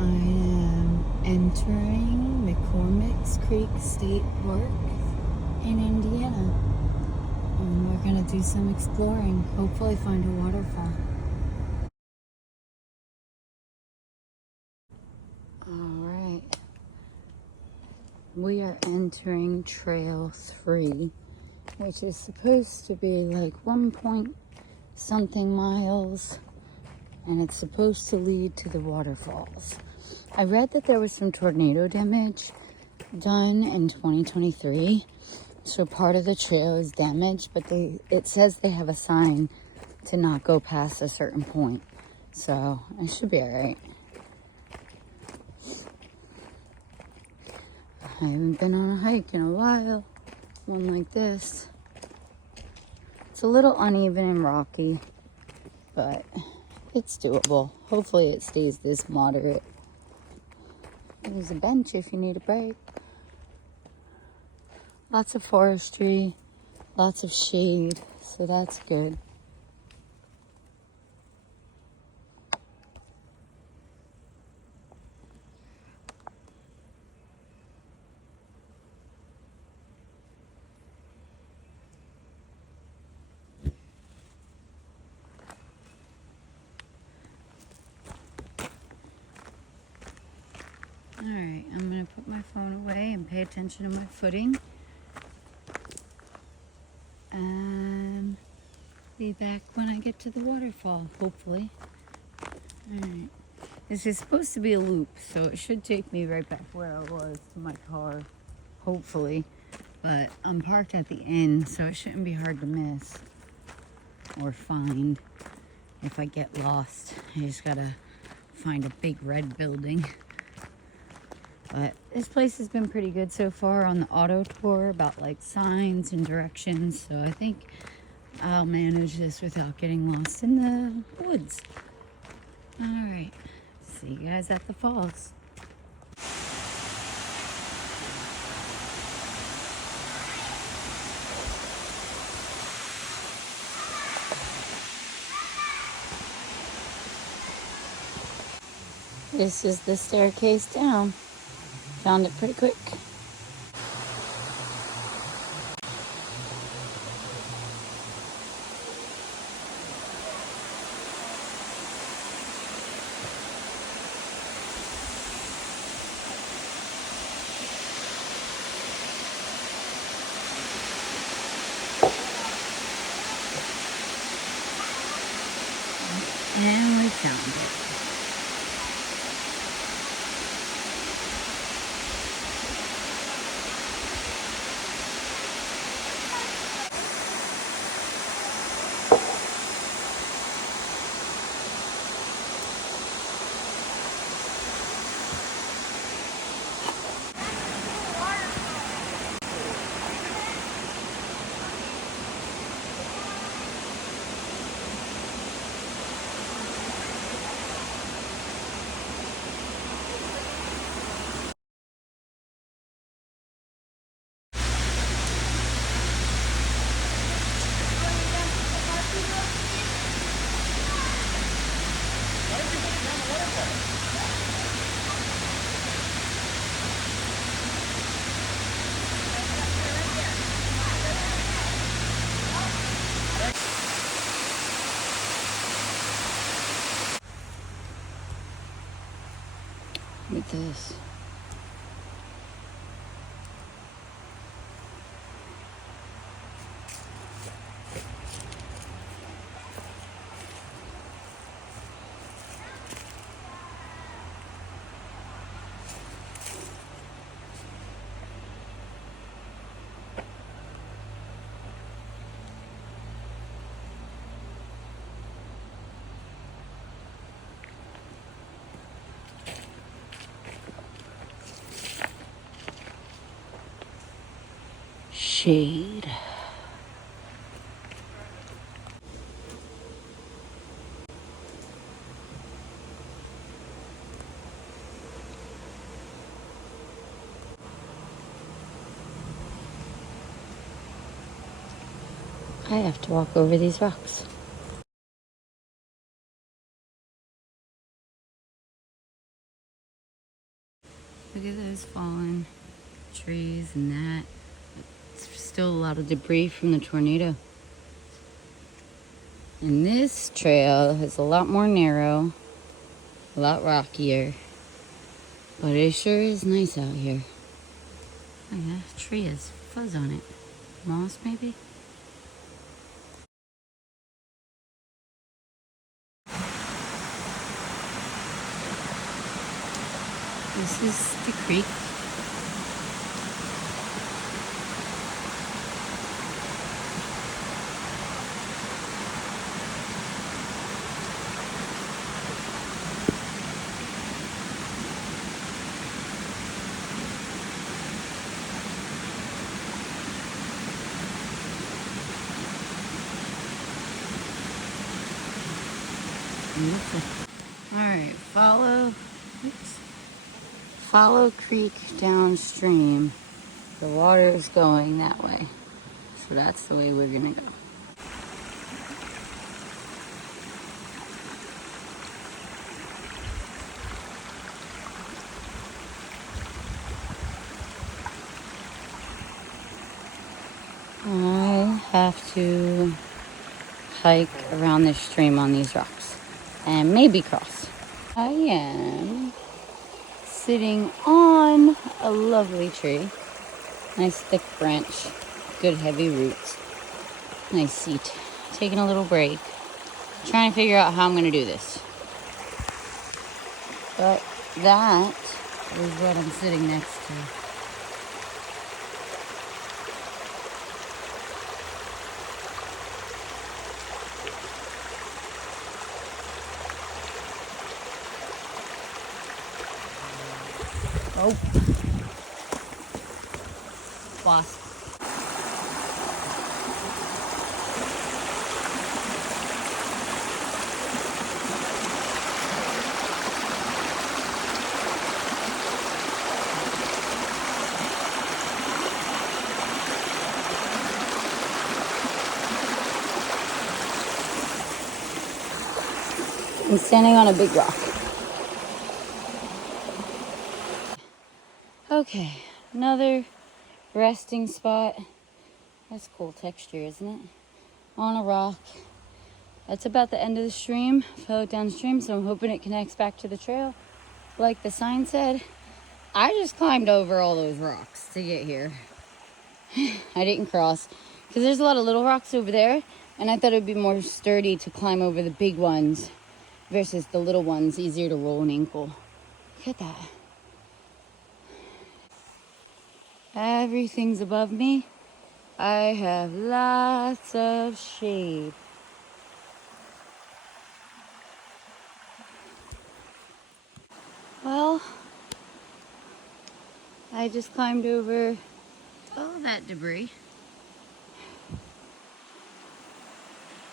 I am entering McCormick's Creek State Park in Indiana. And we're gonna do some exploring. Hopefully find a waterfall. Alright. We are entering Trail 3, which is supposed to be like 1 point something miles, and it's supposed to lead to the waterfalls. I read that there was some tornado damage done in 2023, so part of the trail is damaged, but it says they have a sign to not go past a certain point, so it should be all right. I haven't been on a hike in a while, one like this. It's a little uneven and rocky, but it's doable. Hopefully it stays this moderate. There's a bench if you need a break. Lots of forestry, lots of shade, so that's good. All right, I'm gonna put my phone away and pay attention to my footing. And be back when I get to the waterfall, hopefully. All right. This is supposed to be a loop, so it should take me right back where I was to my car, hopefully. But I'm parked at the end, so it shouldn't be hard to miss or find if I get lost. I just gotta find a big red building. But this place has been pretty good so far on the auto tour about like signs and directions, so I think I'll manage this without getting lost in the woods. All right, see you guys at the falls. This is the staircase down. Found it pretty quick. And we found it. Look at this. Shade. I have to walk over these rocks. Look at those fallen trees and that. It's still a lot of debris from the tornado. And this trail is a lot more narrow, a lot rockier, but it sure is nice out here. Oh yeah, tree has fuzz on it. Moss maybe? This is the creek. All right, follow creek downstream. The water is going that way. So that's the way we're gonna go. I have to hike around this stream on these rocks and maybe cross. I am sitting on a lovely tree. Nice thick branch, good heavy roots. Nice seat. Taking a little break. Trying to figure out how I'm gonna do this. But that is what I'm sitting next to. Oh. Wasp. I'm standing on a big rock. Okay, another resting spot. That's cool texture, isn't it? On a rock. That's about the end of the stream. Fell downstream, so I'm hoping it connects back to the trail. Like the sign said, I just climbed over all those rocks to get here. I didn't cross because there's a lot of little rocks over there, and I thought it'd be more sturdy to climb over the big ones versus the little ones, easier to roll an ankle. Look at that. Everything's above me. I have lots of shade. Well, I just climbed over all that debris.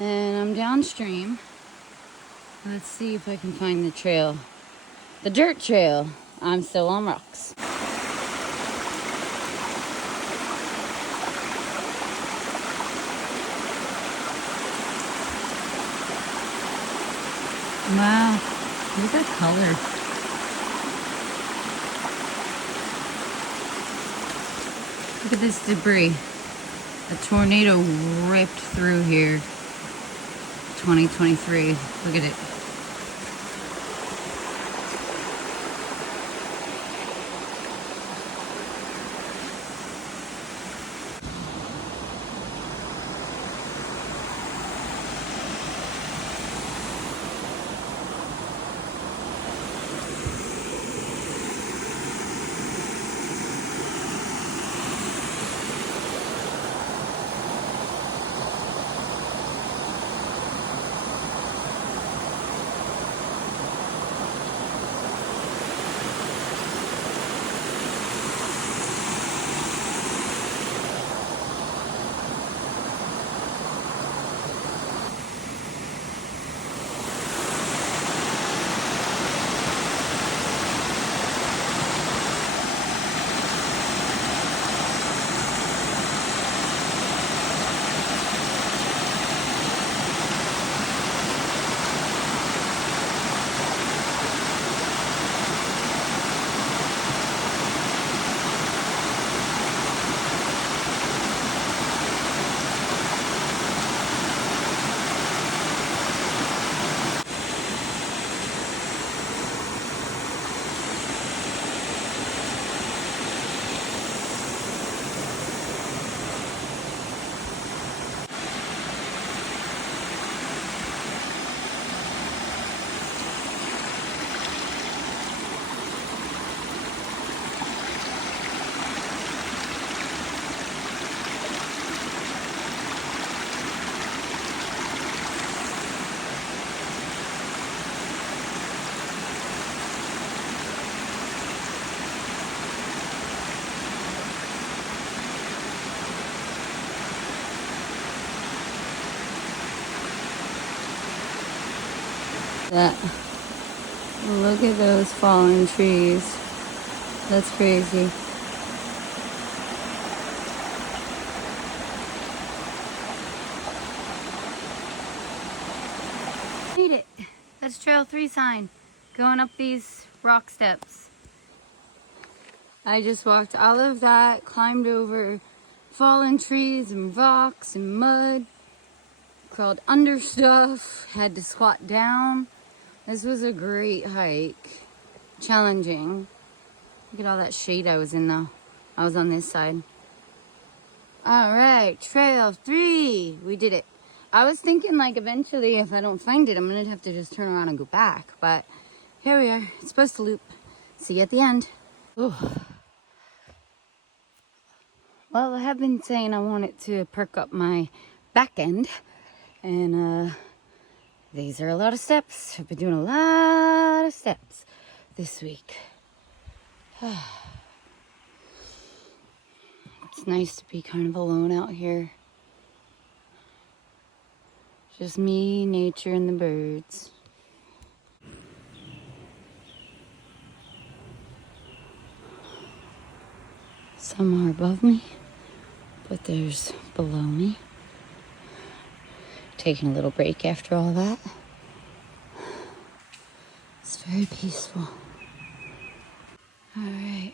And I'm downstream. Let's see if I can find the trail. The dirt trail. I'm still on rocks. Wow, look at that color. Look at this debris. A tornado ripped through here. 2023. Look at it. That. Look at those fallen trees. That's crazy. Made it. That's Trail 3 sign. Going up these rock steps. I just walked all of that, climbed over fallen trees and rocks and mud, crawled under stuff, had to squat down. This was a great hike. Challenging. Look at all that shade I was in though. I was on this side. All right, Trail 3. We did it. I was thinking like eventually if I don't find it, I'm gonna have to just turn around and go back. But here we are. It's supposed to loop. See you at the end. Ooh. Well, I have been saying I wanted to perk up my back end. And these are a lot of steps. I've been doing a lot of steps this week. It's nice to be kind of alone out here. Just me, nature, and the birds. Some are above me, but there's below me. Taking a little break after all that. It's very peaceful. All right,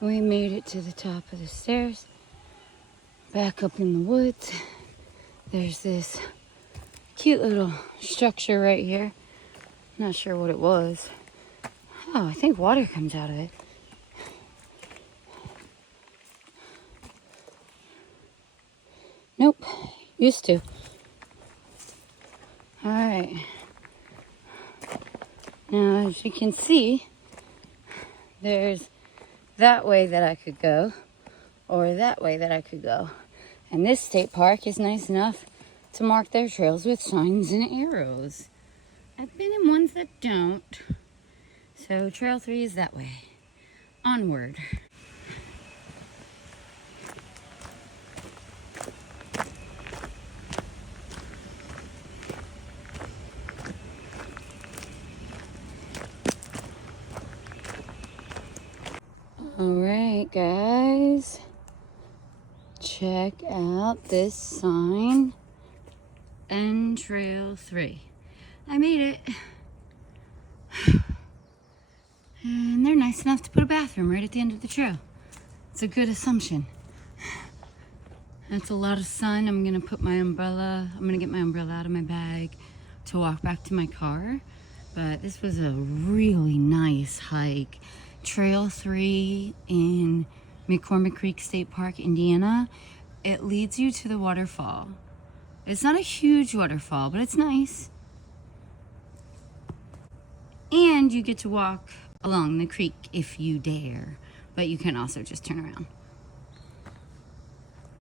we made it to the top of the stairs. Back up in the woods. There's this cute little structure right here. Not sure what it was. Oh, I think water comes out of it. Nope, used to. All right. Now, as you can see, there's that way that I could go, or that way that I could go. And this state park is nice enough to mark their trails with signs and arrows. I've been in ones that don't. So Trail 3 is that way. Onward. All right, guys. Check out this sign. End Trail 3. I made it. And they're nice enough to put a bathroom right at the end of the trail. It's a good assumption. That's a lot of sun. I'm gonna put my umbrella, I'm gonna get my umbrella out of my bag to walk back to my car. But this was a really nice hike. Trail 3 in McCormick Creek State Park, Indiana. It leads you to the waterfall. It's not a huge waterfall, but it's nice. And you get to walk along the creek if you dare, but you can also just turn around.